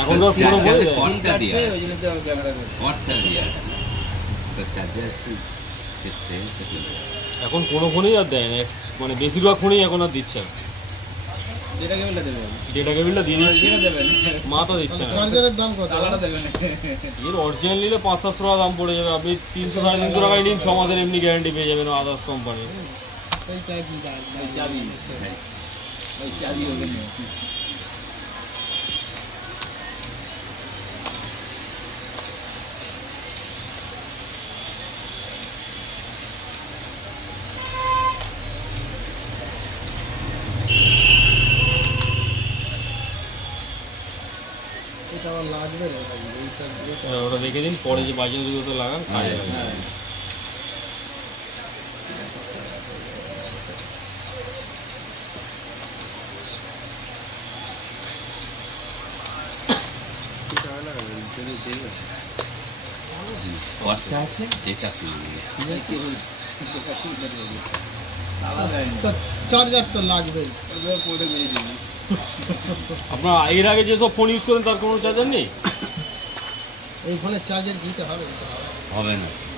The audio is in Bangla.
এখন তো পুরো বলে দেয়। কর্ডটা দিয়া ওই জন্য তো আমি ক্যামেরা করছি। কর্ডটা দিয়া তো চার্জার আছে সেটা এখন কোনো ফোনেই আর দেয় না, মানে বেশিরভাগ ফোনেই এখন আর দিচ্ছে না। যেটা কেবলটা দেবেন, ডেটা কেবিলটা দিয়ে দিচ্ছে, যেটা দেবেন মা তো দিচ্ছে না। চার্জারের দাম কত? তালাটা দেবেন। এর অরিজিনাল নিলে 500-700 টাকা দাম পড়ে যাবে, আপনি 300-350 টাকায় নিন, 6 মাসের এমনি গ্যারান্টি পেয়ে যাবেন আদার্স কোম্পানি। এই চাবি ওই চাবি, ওই চাবি ওখানে। এটা আমার লাগবে রে ভাই, এইটা ওটা রেখে দিন, পরে যে বাই চান্স তো লাগান কাজে লাগে। হ্যাঁ। কর্ডটা আছে যেটা তালা দেয়নি। তো চার্জার তো লাগবেই। ওদের পড়ে দিয়ে দিবি। আপনার এর আগে যেসব ফোন ইউজ করেন তার কোনো চার্জার নেই? এই ফোনে চার্জার দিতে হবে। হবে না।